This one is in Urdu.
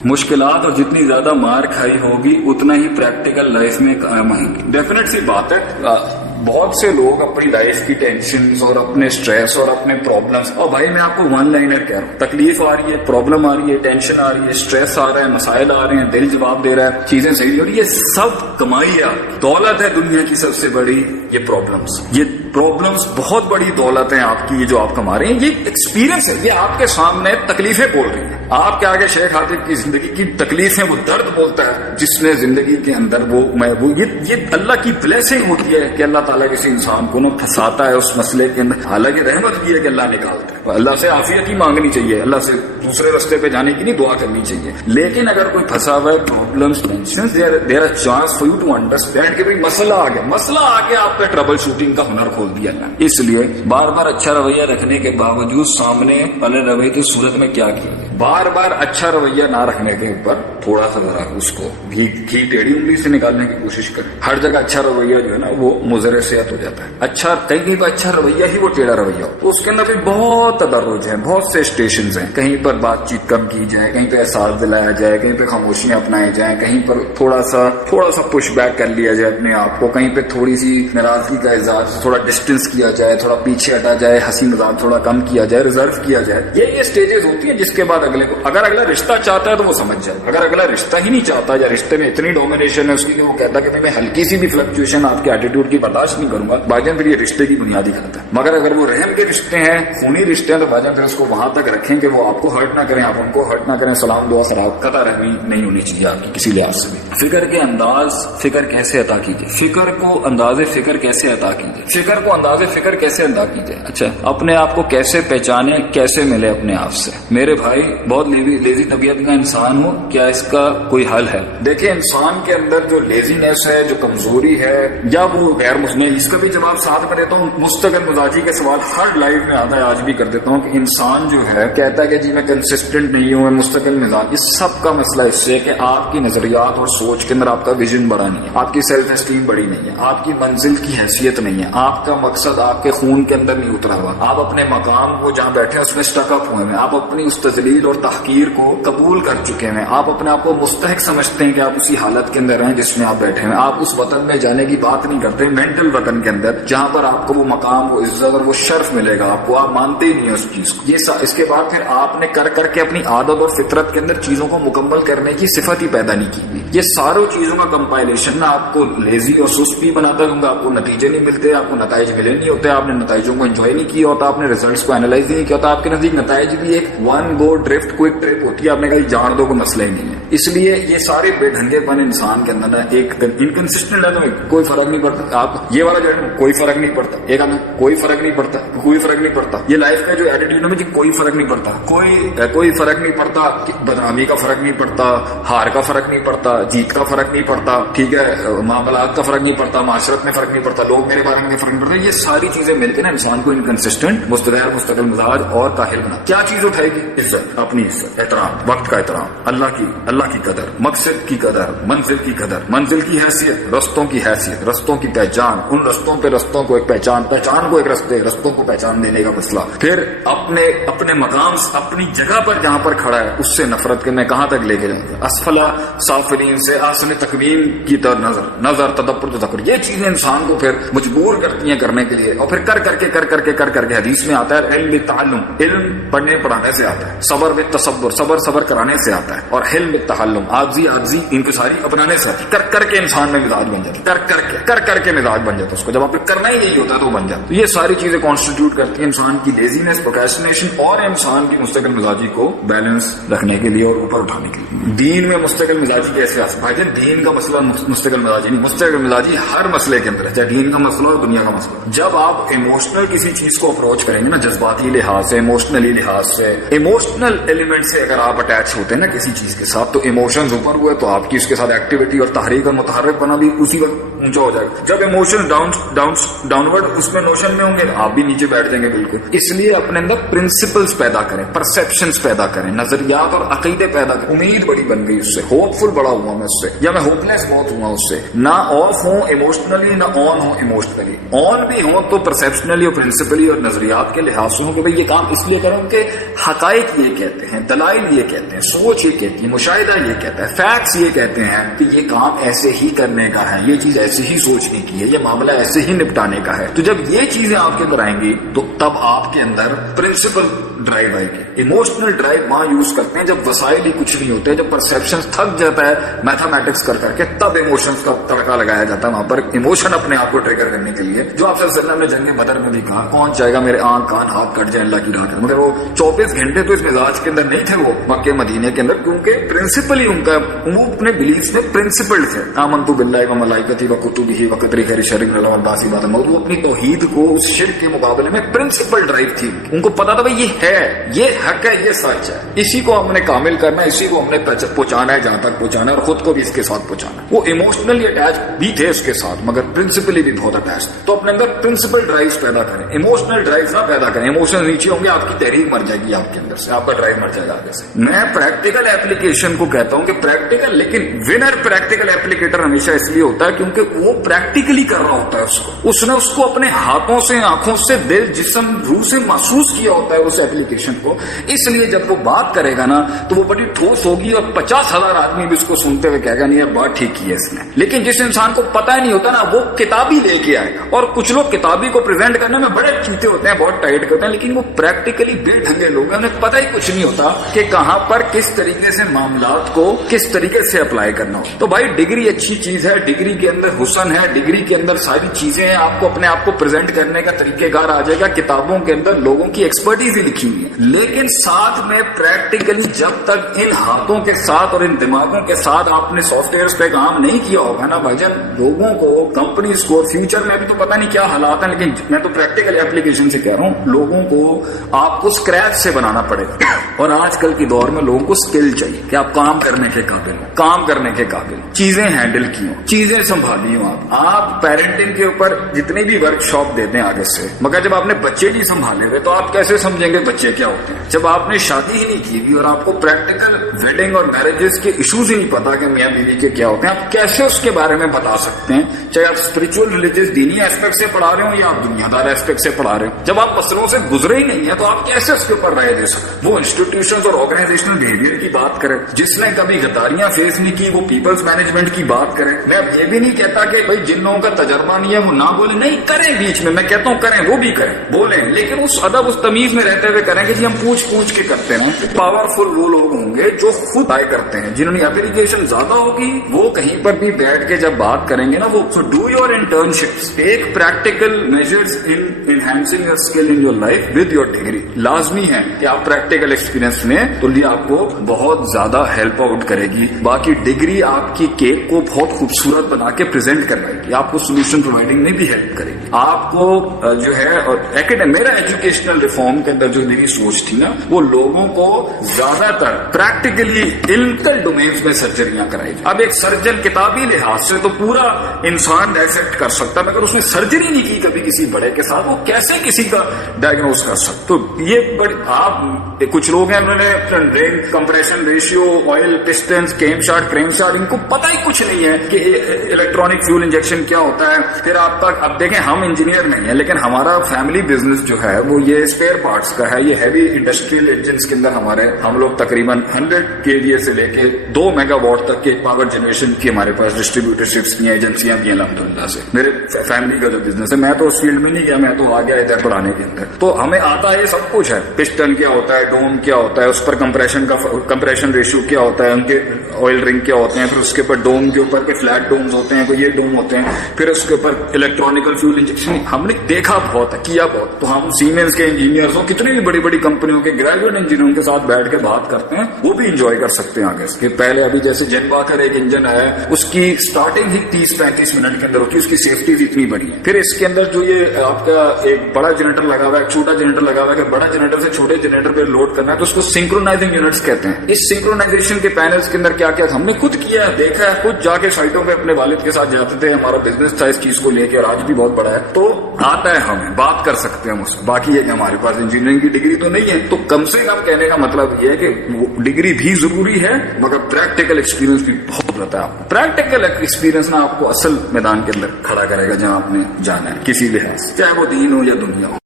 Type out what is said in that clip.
مشکلات اور جتنی زیادہ مار کھائی ہوگی اتنا ہی پریکٹیکل لائف میں کام آئیں گی. ڈیفینیٹ سی بات ہے, بہت سے لوگ اپنی لائف کی ٹینشنز اور اپنے سٹریس اور اپنے پرابلمز, اور بھائی میں آپ کو ون لائنر کہہ رہا ہوں, تکلیف آ رہی ہے, پرابلم آ رہی ہے, ٹینشن آ رہی ہے, سٹریس آ رہا ہے, مسائل آ رہے ہیں, دل جواب دے رہا ہے, چیزیں صحیح ہو رہی ہے, یہ سب کمائی ہے. دولت ہے دنیا کی سب سے بڑی یہ پرابلمز. یہ پرابلمز بہت بڑی دولت ہیں آپ کی, یہ جو آپ کما رہے ہیں. یہ ایکسپیرینس ہے, یہ آپ کے سامنے تکلیفیں بول رہی ہیں. آپ کے آگے شیخ عاطف کی زندگی کی تکلیفیں, وہ درد بولتا ہے جس نے زندگی کے اندر یہ اللہ کی بلیسنگ ہوتی ہے کہ اللہ تعالیٰ کسی انسان کو پھنساتا ہے اس مسئلے کے اندر. حالانکہ رحمت بھی ہے کہ اللہ نکالتا ہے. اللہ سے عافیت ہی مانگنی چاہیے, اللہ سے دوسرے راستے پہ جانے کی نہیں دعا کرنی چاہیے. لیکن اگر کوئی پھنسا ہوا ہے, problems, tension, there are chance for you to understand کہ مسئلہ آ گیا آپ کا ٹربل شوٹنگ کا ہنر کھول دیا اللہ. اس لیے بار بار اچھا رویہ رکھنے کے باوجود سامنے والے رویے کی صورت میں کیا کیا, بار بار اچھا رویہ نہ رکھنے کے اوپر تھوڑا سا ذرا اس کو گھی ٹیڑھی انگلی سے نکالنے کی کوشش کریں. ہر جگہ اچھا رویہ جو ہے نا وہ مضر صحت ہو جاتا ہے. اچھا کہیں پہ اچھا رویہ ہی وہ ٹیڑھا رویہ ہو تو اس کے اندر بھی بہت تدرج ہیں, بہت سے اسٹیشنز ہیں. کہیں پر بات چیت کم کی جائے, کہیں پہ احساس دلایا جائے, کہیں پہ خاموشیاں اپنائی جائیں, کہیں پر تھوڑا سا پش بیک کر لیا جائے اپنے آپ کو, کہیں پہ تھوڑی سی ناراضگی کا اظہار, تھوڑا ڈسٹینس کیا جائے, تھوڑا پیچھے ہٹا جائے, ہنسی مذاق تھوڑا کم کیا جائے, ریزرو کیا جائے. یہ اسٹیجز ہوتی ہیں جس کے بعد اگلے کو, اگر اگلا رشتہ چاہتا ہے تو وہ سمجھ جائے. اگر اگلا رشتہ ہی نہیں چاہتا یا رشتے میں اتنی ڈومینیشن ہے اس کی کہ وہ کہتا ہے کہ میں ہلکی سی بھی فلکچویشن آپ کے ایٹیٹیوڈ کی برداشت نہیں کروں گا, بھائی پھر یہ رشتے کی بنیادی غلط ہے. مگر اگر وہ رحم کے رشتے ہیں, خونی رشتے ہیں, تو بھائی پھر اس کو وہاں تک رکھیں کہ وہ آپ کو ہرٹ نہ کریں, آپ ان کو ہرٹ نہ کریں. سلام دعا خراب قطع رحمی نہیں ہونی چاہیے آپ کی کسی لحاظ سے بھی. فکر کے انداز, فکر کیسے عطا کیجیے, فکر کو انداز فکر کیسے عطا کیجیے, فکر کو انداز فکر کیسے عطا کیجیے. اچھا, اپنے آپ کو کیسے پہچانے, کیسے ملے اپنے آپ سے. میرے بھائی بہت لیزی طبیعت کا انسان ہوں, کیا اس کا کوئی حل ہے؟ دیکھیں انسان کے اندر جو لیزینس ہے, جو کمزوری ہے, یا وہ غیر میں اس کا بھی جواب ساتھ میں دیتا ہوں. مستقل مزاجی کے سوال ہر لائف میں آتا ہے, آج بھی کر دیتا ہوں کہ انسان جو ہے کہتا ہے کہ جی میں کنسسٹنٹ نہیں ہوں, میں مستقل مزاج. اس سب کا مسئلہ اس سے کہ آپ کی نظریات اور سوچ کے اندر آپ کا ویژن بڑا نہیں ہے, آپ کی سیلف اسٹیم بڑی نہیں ہے, آپ کی منزل کی حیثیت نہیں ہے, آپ کا مقصد آپ کے خون کے اندر نہیں اترا ہوا, آپ اپنے مقام کو جہاں بیٹھے اس میں اسٹک اپ ہوئے ہیں, آپ اپنی اس تذلیل اور تحقیر کو قبول کر چکے ہیں, آپ اپنے آپ کو مستحق سمجھتے ہیں کہ آپ اسی حالت کے اندر ہیں جس میں آپ بیٹھے ہیں. آپ اس وطن میں جانے کی بات نہیں کرتے, مینٹل وطن کے اندر جہاں پر آپ کو وہ مقام, وہ عزت اور وہ شرف ملے گا آپ کو, آپ مانتے ہی نہیں ہیں اس چیز کو. یہ اس کے بعد پھر آپ نے کر کے اپنی عادت اور فطرت کے اندر چیزوں کو مکمل کرنے کی صفت ہی پیدا نہیں کی. یہ ساروں چیزوں کا کمپائلیشن نہ آپ کو لیزی اور سست بھی بناتا ہے, آپ کو نتیجے نہیں ملتے, آپ کو نتائج ملے نہیں ہوتے, آپ نے نتائجوں کو انجوائے نہیں کیا ہوتا, آپ نے ریزلٹس کو اینالائز نہیں کیا ہوتا. آپ کے نزدیک نتائج بھی ایک one go drift quick trip ہوتی ہے, آپ نے کہا جان دو کو مسئلہ ہی نہیں ہے. اس لیے یہ سارے بے ڈھنگے پن انسان کے اندر ایک انکنسسٹنٹ ہے, تو کوئی فرق نہیں پڑتا. آپ یہ والا جو ہے کوئی فرق نہیں پڑتا, ایک آنا کوئی فرق نہیں پڑتا, کوئی فرق نہیں پڑتا. یہ لائف کا جو ایٹیٹیوڈ ہے کوئی فرق نہیں پڑتا, کوئی فرق نہیں پڑتا. بدنامی کا فرق نہیں پڑتا, ہار کا فرق نہیں پڑتا, جیت کا فرق نہیں پڑتا, ٹھیک ہے, معاملات کا فرق نہیں پڑتا, معاشرت میں فرق نہیں پڑتا, لوگ میرے بارے میں فرق نہیں پڑتا. یہ ساری چیزیں مل کے نا انسان کو انکنسسٹنٹ, مستقل مزاج اور کاہل بنا. کیا چیز اٹھائے گی؟ عزت, اپنی عزت, احترام, وقت کا احترام, اللہ کی قدر, مقصد کی قدر, منزل کی قدر, منزل کی حیثیت, رستوں کی حیثیت, رستوں کی پہچان, ان رستوں کو ایک پہچان کو ایک رستوں کو پہچان دینے کا مسئلہ. پھر اپنے مقام, اپنی جگہ پر جہاں پر کھڑا ہے اس سے نفرت کے میں کہاں تک لے کے جاؤں گا, اسفلا سافلین سے آسن تکوین کی طرف نظر تدبر تذکر. یہ چیزیں انسان کو پھر مجبور کرتی ہیں کرنے کے لیے, اور پھر کر کر کے حدیث میں آتا ہے علم تعلم, علم پڑھنے پڑھانے سے آتا ہے, صبر و تصبر, صبر کرانے سے آتا ہے, اور حلم تحلم, عاجزی انکساری اپنانے سے آتی ہے. کر کے انسان میں مزاج بن جاتا ہے, کر کے مزاج بن جاتا ہے اس کو. جب آپ کرنا ہی یہی ہوتا ہے تو بن جاتا ہے. یہ ساری چیزیں کانسٹیٹیوٹ کرتی ہیں انسان کی لیزینس, پروکریسٹینیشن, اور انسان کی مستقل مزاجی کو بیلنس رکھنے کے لیے اور اوپر اٹھانے کے لیے. دین میں مستقل مزاجی کیسے آ سکتا ہے؟ دین کا مسئلہ مستقل مزاجی نہیں, مستقل مزاجی ہر مسئلے کے اندر ہے, چاہے دین کا مسئلہ اور دنیا کا مسئلہ. جب آپ ایموشنل کسی چیز کو اپروچ کریں گے نا, جذباتی لحاظ سے, ایموشنلی لحاظ سے, ایموشنل ایلیمنٹ سے اگر آپ اٹیچ ہوتے ہیں نا کسی چیز کے ساتھ, تو ایموشنز اوپر ہوئے تو آپ کی اس کے ساتھ ایکٹیویٹی اور تحریک اور متحرک بنا بھی اسی وقت اونچا ہو جائے گا. جب ایموشن ڈاؤن ورڈ اس میں نوشن ایموشن میں ہوں گے آپ بھی نیچے بیٹھ جائیں گے بالکل. اس لیے اپنے اندر پرنسپلز پیدا کریں, پرسپشنز پیدا کریں, نظریات اور عقیدے پیدا کریں. امید بڑی بن گئی اس سے, ہوپ فل بڑا ہوا میں اس سے, یا میں ہوپ لیس بہت ہوا اس سے. نہ آف ہوں ایموشنلی نہ آن ہوں ایموشنلی. آن بھی ہوں تو پرسپشنلی اور پرنسپلی اور نظریات کے لحاظ سے ہوں کہ بھائی یہ کام اس لیے کروں کہ حقائق یہ کہتے ہیں, دلائل یہ کہتے ہیں, سوچ یہ کہتی ہے, مشاہدہ یہ کہتا ہے, فیکٹس یہ کہتے ہیں کہ یہ کام ایسے ہی کرنے کا ہے, یہ چیز ایسے ہی سوچنے کی ہے, یہ معاملہ ایسے ہی نپٹانے کا ہے. تو جب یہ چیزیں آپ کے اندر آئیں گی تو تب آپ کے اندر پرنسپل ڈرائیو آئے گی. ایموشنل ڈرائیو وہاں یوز کرتے ہیں جب وسائل ہی کچھ نہیں ہوتے, جب پرسپشن تھک جاتا ہے میتھمیٹکس کر کے, تب ایموشنز کا تڑکا لگایا جاتا ہے وہاں پر ایموشن اپنے آپ کو ٹریگر کرنے کے لیے. جو آپ صلی اللہ علیہ وسلم نے جنگ بدر میں بھی کہا پہنچ جائے گا میرے آنکھ کان ہاتھ کٹ جائے اللہ کی راہ. مگر وہ 24 گھنٹے تو اس مزاج کے اندر نہیں تھے وہ مکے مدینے کے اندر, کیونکہ پرنسپل ہی ان کا وہ اپنے بلیف میں پرنسپل تھے. آمنت باللہ و ملائکتہ و کتبہ و قدر خیر شر من العباس بات موت. وہ اپنی توحید کو اس شرک کے مقابلے میں پرنسپل ڈرائیو تھی. ان کو پتا تھا بھائی یہ ہے, یہ حق ہے, یہ سچ ہے, اسی کو ہم نے کامل کرنا ہے, اسی کو ہم نے پہنچانا ہے جہاں تک پہنچانا ہے, اور خود کو بھی اس کے ساتھ پہنچانا ہے. وہ ایموشنلی اٹیچ بھی تھے اس کے ساتھ مگر پرنسپلی بھی بہت اٹیچ. تو اپنے اندر پرنسپل ڈرائیوز پیدا کریں, ایموشنل ڈرائیوز نہ پیدا کریں. ایموشن نیچے ہوں گے آپ کی تحریک مر جائے گی آپ کے اندر سے, آپ کا ڈرائیو مر جائے گا آگے سے. میں پریکٹیکل ایپلیکیشن کو کہتا ہوں کہ پریکٹیکل, لیکن ونر پریکٹیکل ایپلیکیٹر ہمیشہ اس لیے ہوتا ہے کیونکہ وہ پریکٹیکلی کر رہا ہوتا ہے اس نے اس کو اپنے ہاتھوں سے, آنکھوں سے, دل, جسم, روح سے محسوس کیا ہوتا ہے اس ایپلیکیشن کو. اس لیے جب وہ بات کرے گا نا تو وہ بڑی ٹھوس ہوگی اور 50,000 آدمی بھی اس کو سنتے ہوئے کہے گا نہیں یار بات ٹھیک کی ہے اس نے. لیکن جس انسان کو پتہ ہی نہیں ہوتا نا وہ کتابی لے کے آئے گا. اور کچھ لوگ کتابی کو پریزنٹ کرنے میں بڑے چیتے ہوتے ہیں, بہت ٹائٹ ہوتے ہیں, لیکن وہ پریکٹیکلی بے ڈھنگے لوگ ہیں, انہیں پتہ ہی کچھ نہیں ہوتا کہ کہاں پر کس طریقے سے معاملات کو کس طریقے سے اپلائی کرنا ہو. تو بھائی ڈگری اچھی چیز ہے, ڈگری کے اندر حسن ہے, ڈگری کے اندر ساری چیزیں ہیں, آپ کو اپنے آپ کو پریزنٹ کرنے کا طریقہ کار آ جائے گا. کتابوں کے اندر لوگوں کی ایکسپرٹیز ہی لکھی ہوئی ہے, لیکن ساتھ میں پریکٹیکلی جب تک ان ہاتھوں کے ساتھ اور ان دماغوں کے ساتھ آپ نے سافٹ ویئر پہ کام نہیں کیا ہوگا نا بھائی جان, لوگوں کو, کمپنیز کو, فیوچر میں بھی تو پتہ نہیں کیا حالات ہیں, لیکن میں تو پریکٹیکل ایپلیکیشن سے کہہ رہا ہوں, لوگوں کو آپ کو اسکریچ سے بنانا پڑے گا. اور آج کل کے دور میں لوگوں کو اسکل چاہیے کہ آپ کام کرنے کے قابل ہوں, کام کرنے کے قابل, چیزیں ہینڈل کی ہوں, چیزیں سنبھالی ہوں. آپ پیرنٹنگ کے اوپر جتنی بھی ورک شاپ دیتے ہیں آگے سے, مگر جب آپ نے بچے نہیں سنبھالے ہوئے تو آپ کیسے سمجھیں گے بچے کیا ہوتے ہیں. جب آپ نے شادی ہی نہیں کی ہوئی اور آپ کو پریکٹیکل ویڈنگ اور میرجز کے ایشوز ہی نہیں پتا کہ میاں بیوی کے کیا ہوتے ہیں, آپ کیسے اس کے بارے میں بتا سکتے ہیں, چاہے آپ اسپرچل ریلیجیس دینی ایسپیکٹ سے پڑھا رہے ہوں یا آپ دنیا دار ایسپیکٹ سے پڑھا رہے ہوں. جب آپ مسئلوں سے گزرے ہی نہیں ہیں تو آپ کیسے اس کے اوپر رائے دے سکتے. وہ انسٹیٹیوشنز اور آرگنائزیشنل بہیویئر کی بات کریں, جس نے کبھی غداریاں فیس نہیں کی وہ پیپلز مینجمنٹ کی بات کریں. میں یہ بھی نہیں کہتا کہ بھائی جن لوگوں کا تجربہ نہیں ہے وہ نہ بولیں, نہیں کریں, بیچ میں کہتا ہوں کریں, وہ بھی کریں, بولیں, لیکن اس ادب اس تمیز میں رہتے ہوئے کریں کہ جی ہم پوچھ کے کرتے ہیں. پاورفل وہ لوگ ہوں گے جو خود آئے کرتے ہیں, جنہوں نے اپلیکیشن زیادہ ہوگی وہ کہیں پر بھی بیٹھ کے جب بات کریں گے نا وہ do your internships, take practical measures in enhancing your skill in your life with your degree. لازمی ہے کہ آپ پریکٹیکل ایکسپیرینس میں تو یہ آپ کو بہت زیادہ ہیلپ آؤٹ کرے گی. باقی ڈگری آپ کی کیک کو بہت خوبصورت بنا کے پریزنٹ کروائے گی, آپ کو سولوشن پرووائڈنگ میں بھی ہیلپ کرے گی. آپ کو جو ہے اور میرا ایجوکیشنل ریفارم کے اندر جو میری سوچ تھی نا وہ لوگوں کو زیادہ تر پریکٹیکلی کلینکل ڈومینز میں سرجریاں کرائی. اب ایک سرجن کتابی لحاظ سے تو پورا انسان ڈائسیکٹ کر سکتا ہے, مگر اس نے سرجری نہیں کی کبھی کسی بڑے کے ساتھ, وہ کیسے کسی کا ڈائگنوز کر سکتا. تو یہ بڑی آپ کچھ لوگ ہیں انہوں نے compression ratio, oil pistons, cam shaft, crank shaft, ان کو پتہ ہی کچھ نہیں ہے کہ الیکٹرانک فیول انجیکشن کیا ہوتا ہے. پھر آپ تک اب دیکھیں ہم انجینئر نہیں ہیں لیکن ہمارا فیملی بزنس جو ہے وہ یہ اسپیئر پارٹس کا ہے. یہ ہیوی انڈسٹریل انجنس کے اندر ہم لوگ تقریباً 100 kVA سے لے کے 2 میگا واٹ تک کے پاور جنریشن کی ہمارے پاس ڈسٹریبیوٹرشپس کی ایجنسیاں بھی ہیں الحمدللہ سے. میرے فیملی کا جو بزنس ہے, میں تو اس فیلڈ میں نہیں گیا, میں تو آ گیا ادھر پڑھانے کے اندر. تو ہمیں آتا ہے سب کچھ ہے, پسٹن کیا ہوتا ہے, ڈوم کیا ہوتا ہے, اس پر کمپریشن ریشیو کیا ہوتا ہے, ان کے آئل رنگ کیا ہوتے ہیں, پھر اس کے اوپر ڈوم کے اوپر کے فلیٹ ڈومز ہوتے ہیں, کوئی یہ ڈوم ہوتے ہیں, پھر اس کے اوپر الیکٹرانیکل فیول انجیکشن. ہم نے دیکھا بہت ہے, کیا بہت. تو ہم سیمنز کے انجینئرز ہوں, کتنی بھی بڑی بڑی کمپنیوں کے گریجویٹ انجینئروں کے ساتھ بیٹھ کے بات کرتے ہیں, وہ بھی انجوائے کر سکتے ہیں آگے سے. پہلے ابھی جیسے جن واکر ایک انجن آیا ہے, اس کی اسٹارٹنگ ہی 30-35 منٹ کے اندر ہوتی ہے, اس کی سیفٹیز اتنی بڑی ہے. پھر اس کے اندر جو یہ آپ کا ایک بڑا جنریٹر لگا ہوا ہے, ایک چھوٹا جنریٹر لگا ہوا ہے, کہ بڑا جنریٹر سے چھوٹے جنریٹر پہ لوڈ کرنا ہے تو اس کو سنکرونائزنگ یونٹس کہتے ہیں. اس سنکرونائزیشن کے پینلز کے اندر کیا کیا ہم نے خود کیا ہے, دیکھا ہے, خود جا کے سائٹوں پہ اپنے والد کے ساتھ جاتے تھے, ہمارا بزنس تھا اس چیز کو لے کے, اور آج بھی بہت بڑا ہے. تو آتا ہے ہمیں، بات کر سکتے ہیں ہم اس کو. باقی ہے کہ ہمارے پاس انجینئرنگ کی ڈگری تو نہیں ہے، تو کم سے کم کہنے کا مطلب یہ ہے کہ وہ ڈگری بھی ضروری ہے مگر پریکٹیکل ایکسپیرینس بھی بہت ضرورت ہے. پریکٹیکل ایکسپیرینس نا آپ کو اصل میدان کے اندر کھڑا کرے گا جہاں آپ نے جانا ہے کسی لحاظ سے، چاہے وہ دین ہو یا دنیا ہو.